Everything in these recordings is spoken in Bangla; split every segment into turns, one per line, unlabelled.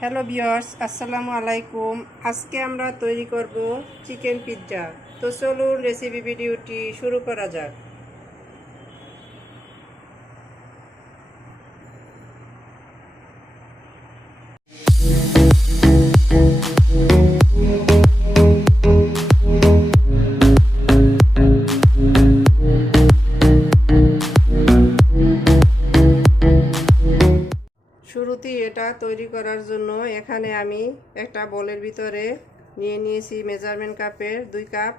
হ্যালো বিয়ার্স আসসালামু আলাইকুম। আজকে আমরা তৈরি করব চিকেন পিৎজা তো চলুন রেসিপি ভিডিওটি শুরু করা যাক। তৈরি করার জন্য এখানে আমি একটা বলের ভিতরে নিয়ে নিয়েছি মেজারমেন্ট কাপের দুই কাপ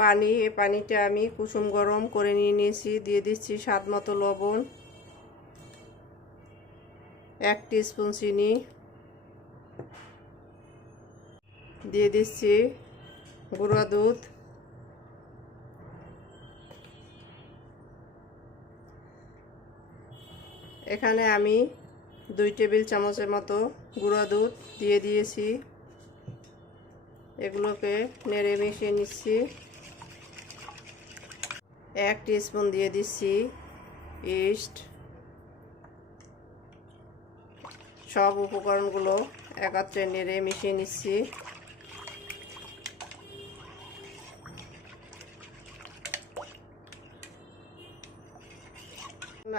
পানি। এই পানিটা আমি কুসুম গরম করে নিয়ে নিয়েছি, দিয়ে দিচ্ছি স্বাদ মতো লবণ, এক স্পুন চিনি, দিয়ে দিচ্ছি গুঁড়া দুধ। এখানে আমি দুই টেবিল চামচের মতো গুঁড়া দুধ দিয়ে দিয়েছি। এগুলোকে নেড়ে মিশিয়ে নিচ্ছি। এক স্পুন দিয়ে দিচ্ছি ইস্ট। সব উপকরণগুলো একাত্রে নেড়ে মিশিয়ে নিচ্ছি।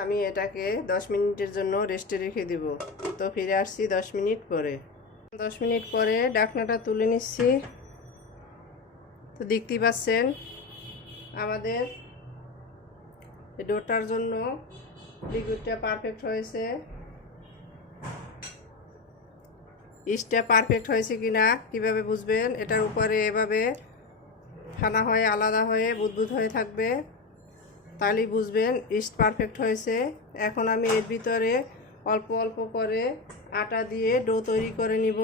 আমি এটাকে দশ মিনিটের জন্য রেস্টে রেখে দেব। তো ফিরে আসছি দশ মিনিট পরে। দশ মিনিট পরে ডাকনাটা তুলে নিচ্ছি। তো দেখতেই পাচ্ছেন, আমাদের ডোটার জন্য লিকুইডটা পারফেক্ট হয়েছে। ইস্টটা পারফেক্ট হয়েছে কি না কীভাবে বুঝবেন? এটার উপরে এভাবে ফানা হয়ে, আলাদা হয়ে, বুদবুদ হয়ে থাকবে। তাহলেই বুঝবেন, ইস্ট পারফেক্ট হয়েছে। এখন আমি এর ভিতরে অল্প অল্প করে আটা দিয়ে ডো তৈরি করে নিব।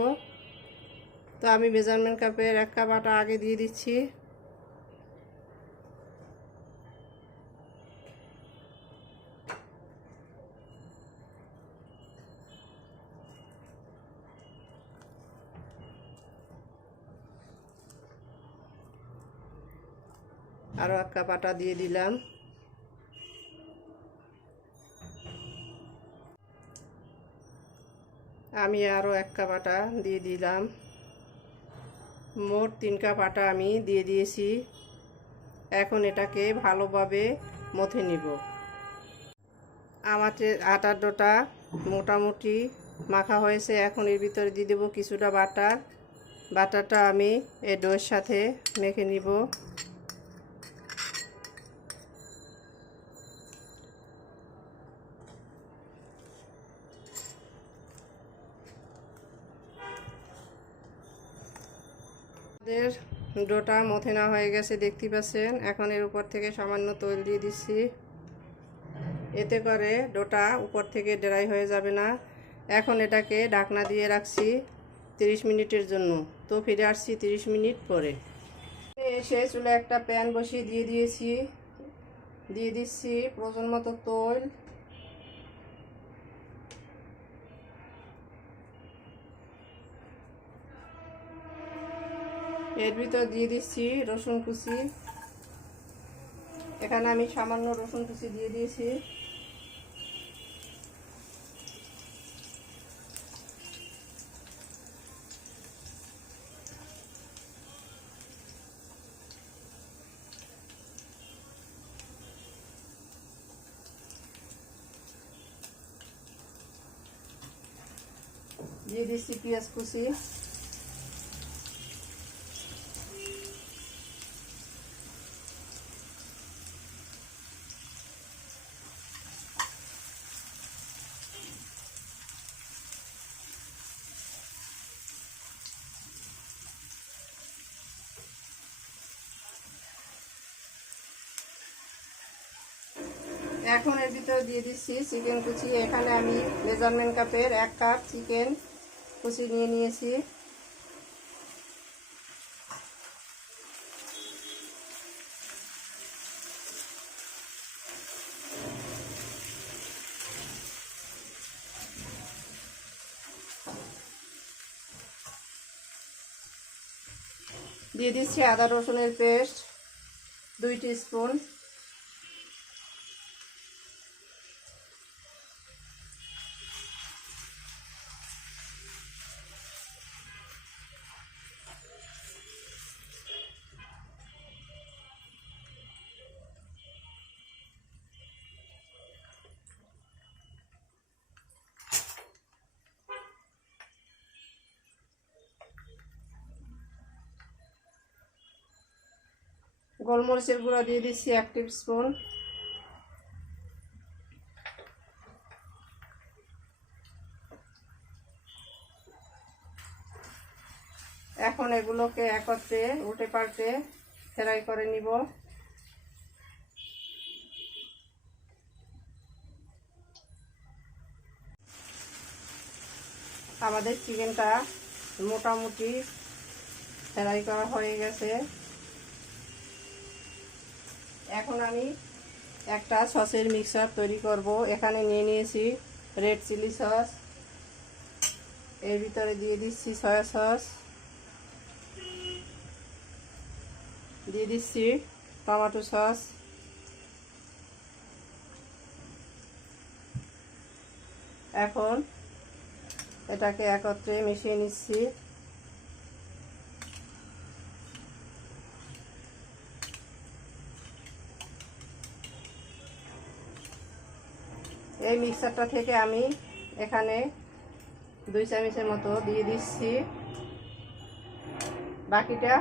তো আমি মেজারমেন্ট কাপের এক কাপ আটা আগে দিয়ে দিচ্ছি। আরও এক কাপ আটা দিয়ে দিলাম। আমি আরও এক কাপ আটা দিয়ে দিলাম। মোট তিন কাপ আটা আমি দিয়ে দিয়েছি। এখন এটাকে ভালোভাবে মথে নিব। আমার আটার ডোটা মোটামুটি মাখা হয়েছে। এখন এর ভিতরে দিয়ে দেবো কিছুটা বাটার। বাটারটা আমি এই ডোয়ের সাথে মেখে নিব। আমাদের ডোটা মথে না হয়ে গেছে, দেখতে পাচ্ছেন? এখন এর উপর থেকে সামান্য তৈল দিয়ে দিচ্ছি। এতে করে ডোটা উপর থেকে ড্রাই হয়ে যাবে না। এখন এটাকে ঢাকনা দিয়ে রাখছি 30 মিনিটের জন্য। তো ফিরে আসছি 30 মিনিট পরে। এসে চুলে একটা প্যান বসিয়ে দিয়ে দিয়েছি। দিয়ে দিচ্ছি প্রয়োজন মতো তৈল। এর ভিতর দিয়ে দিচ্ছি রসুন কুচি। এখানে আমি সামান্য রসুন কুচি দিয়ে দিয়েছি। দিয়ে দিচ্ছি পেঁয়াজ কুচি। এখন এর ভিতরে দিয়ে দিচ্ছি চিকেন কুচি। এখানে আমি মেজারমেন্ট কাপের এক কাপ চিকেন কুচি নিয়ে নিয়েছি। দিয়ে দিচ্ছি আদা রসুনের পেস্ট, দুই স্পুন গোলমরিচের গুঁড়া দিয়ে দিচ্ছি এক স্পুন এখন এগুলোকে একত্রে উল্টে পাল্টে ফ্রাই করে নিব। আমাদের চিকেনটা মোটামুটি ফ্রাই করা হয়ে গেছে। এখন আমি একটা সসের মিক্সার তৈরি করব। এখানে নিয়ে নিয়েছি রেড চিলি সস। এর ভিতরে দিয়ে দিচ্ছি সয়া সস। দিয়ে দিচ্ছি টমেটো সস। এখন এটাকে একত্রে মিশিয়ে নিচ্ছি। এই মিক্সারটা থেকে আমি এখানে দুই চামচের মতো দিয়ে দিচ্ছি। বাকিটা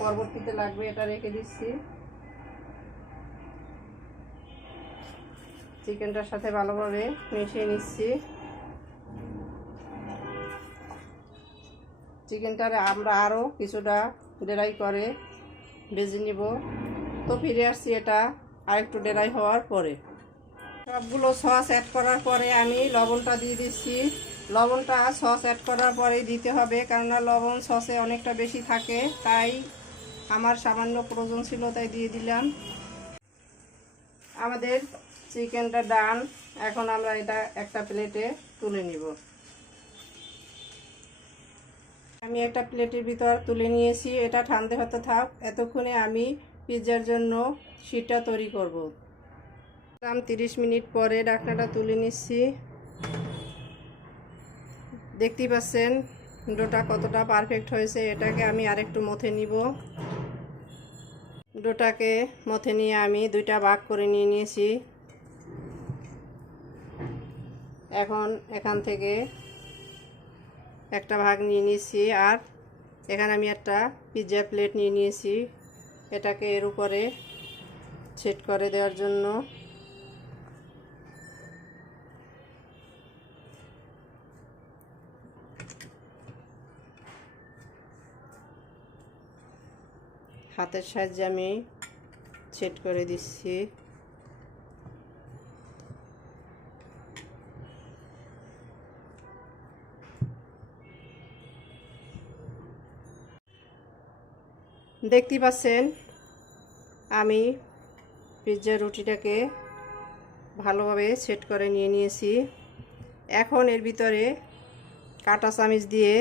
পরবর্তীতে লাগবে, এটা রেখে দিচ্ছি। চিকেনটার সাথে ভালোভাবে মিশিয়ে নিচ্ছি। চিকেনটার আমরা আরও কিছুটা ডেরাই করে ভেজে নিব। তো ফিরে আসছি এটা আরেকটু ডেরাই হওয়ার পরে। সবগুলো সস অ্যাড করার পরে আমি লবণটা দিয়ে দিচ্ছি। লবণটা সস অ্যাড করার পরেই দিতে হবে, কেননা লবণ সসে অনেকটা বেশি থাকে, তাই আমার সামান্য প্রয়োজন ছিল তাই দিয়ে দিলাম। আমাদের চিকেনটা ডান, এখন আমরা এটা একটা প্লেটে তুলে নিব। আমি একটা প্লেটের ভিতর তুলে নিয়েছি, এটা ঠান্ডা হতে থাক, এতক্ষণে আমি পিৎজার জন্য শিটটা তৈরি করব। দাম তিরিশ মিনিট পরে ডাকনাটা তুলে নিচ্ছি। দেখতেই পাচ্ছেন, ডোটা কতটা পারফেক্ট হয়েছে, এটাকে আমি আরেকটু মথে নিব। ডোটাকে মথে নিয়ে আমি দুইটা ভাগ করে নিয়ে নিয়েছি। এখন এখান থেকে একটা ভাগ নিয়ে নিয়েছি, আর এখানে আমি একটা পিৎজা প্লেট নিয়ে নিয়েছি, এটাকে এর উপরে সেট করে দেওয়ার জন্য। হাতের সাহায্যে আমি সেট করে দিচ্ছি। দেখতে পাচ্ছেন, আমি পিৎজা রুটিটাকে ভালোভাবে সেট করে নিয়ে নিয়েছি। এখন এর ভিতরে কাটা চামিচ দিয়ে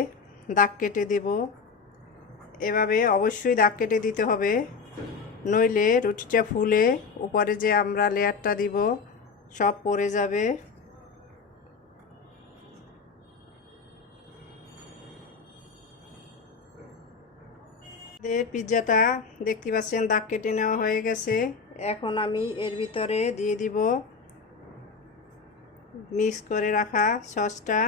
দাগ কেটে দেব। এভাবে অবশ্যই দাগ কেটে দিতে হবে। নইলে রুটিটা ফুলে উপরে যে আমরা লেয়ারটা দিব, সব পড়ে যাবে। পিৎজাটা দেখতে পাচ্ছেন দাগ কেটে নেওয়া হয়ে গেছে। এখন আমি এর ভিতরে দিয়ে দিব মিক্স করে রাখা সসটা।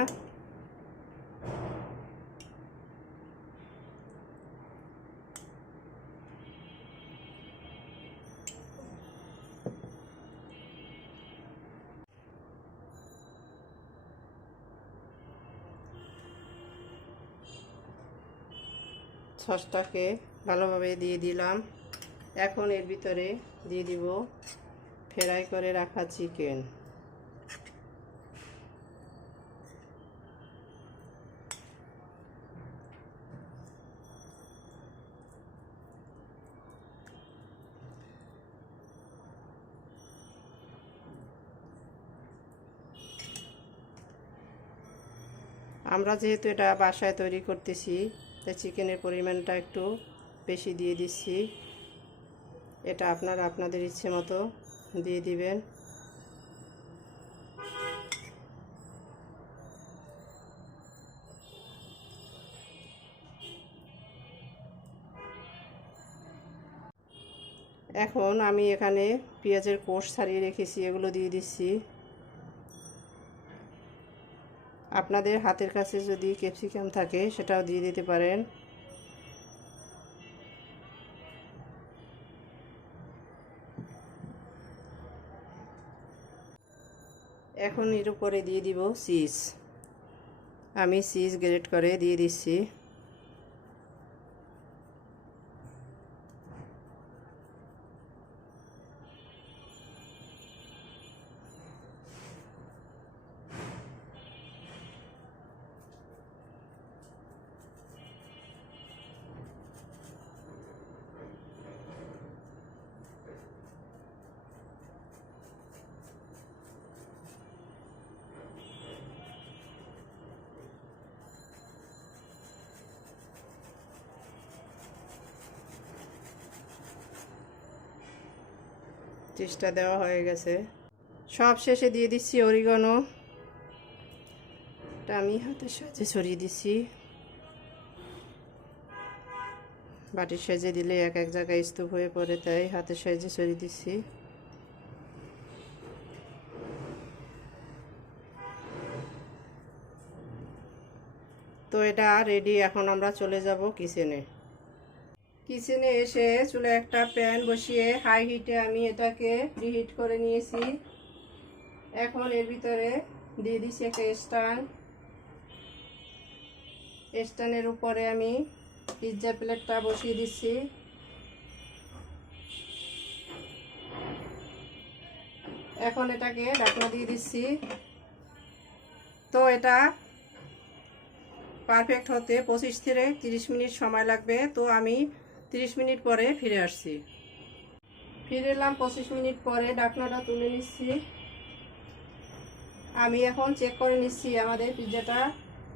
সসটাকে ভালোভাবে দিয়ে দিলাম। এখন এর ভিতরে দিয়ে দিব ফ্রাই করে রাখা চিকেন। আমরা যেহেতু এটা বাসায় তৈরি করতেছি তাই চিকেনের পরিমাণটা একটু বেশি দিয়ে দিচ্ছি। এটা আপনারা আপনাদের ইচ্ছে মতো দিয়ে দিবেন। এখন আমি এখানে পেঁয়াজের কোষ ছাড়িয়ে রেখেছি, এগুলো দিয়ে দিচ্ছি। আপনাদের হাতের কাছে যদি ক্যাপসিকাম থাকে, সেটাও দিয়ে দিতে পারেন। এখন এর উপরে দিয়ে দিব চিজ। আমি চিজ গ্রেট করে দিয়ে দিচ্ছি। চিজটা দেওয়া হয়ে গেছে। সব শেষে দিয়ে দিচ্ছি অরিগনো এটা আমি হাতের সাহায্যে ছড়িয়ে দিচ্ছি। বাটির সাহায্যে দিলে এক এক জায়গায় স্তূপ হয়ে পড়ে, তাই হাতের সাহায্যে ছড়িয়ে দিচ্ছি। তো এটা রেডি এখন আমরা চলে যাব কিচেনে কিচেনে এসে চুলে একটা প্যান বসিয়ে হাই হিটে আমি এটাকে প্রিহিট করে নিয়েছি। এখন এর ভিতরে দিয়ে দিচ্ছি একটা স্ট্যান্ড স্ট্যান্ডের উপরে আমি পিৎজা প্লেটটা বসিয়ে দিচ্ছি। এখন এটাকে ঢাকনা দিয়ে দিচ্ছি। তো এটা পারফেক্ট হতে পঁচিশ থেকে তিরিশ মিনিট সময় লাগবে। তো আমি তিরিশ মিনিট পরে ফিরে আসছি। ফিরে এলাম, পঁচিশ মিনিট পরে ডাকনাটা তুলে নিচ্ছি। আমি এখন চেক করে নিচ্ছি আমাদের পিৎজাটা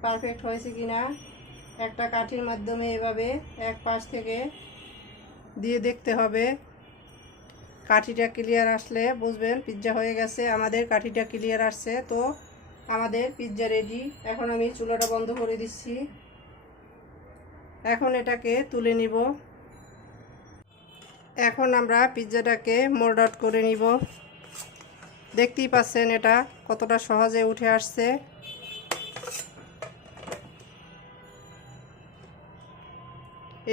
পারফেক্ট হয়েছে কিনা। একটা কাঠির মাধ্যমে এভাবে এক পাশ থেকে দিয়ে দেখতে হবে। কাঠিটা ক্লিয়ার আসলে বুঝবেন পিৎজা হয়ে গেছে, আমাদের কাঠিটা ক্লিয়ার আসছে। তো আমাদের পিৎজা রেডি এখন আমি চুলাটা বন্ধ করে দিচ্ছি। এখন এটাকে তুলে নিব। এখন আমরা পিৎজাটাকে মোল্ড আউট করে নিব। দেখতেই পাচ্ছেন এটা কতটা সহজে উঠে আসছে।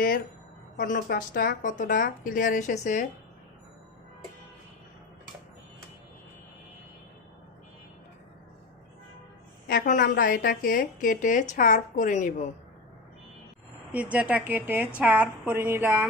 এর অন্য পাশটা কতটা ক্লিয়ার এসেছে। এখন আমরা এটাকে কেটে ছার্ভ করে নিব। পিৎজাটা কেটে ছার্ভ করে নিলাম।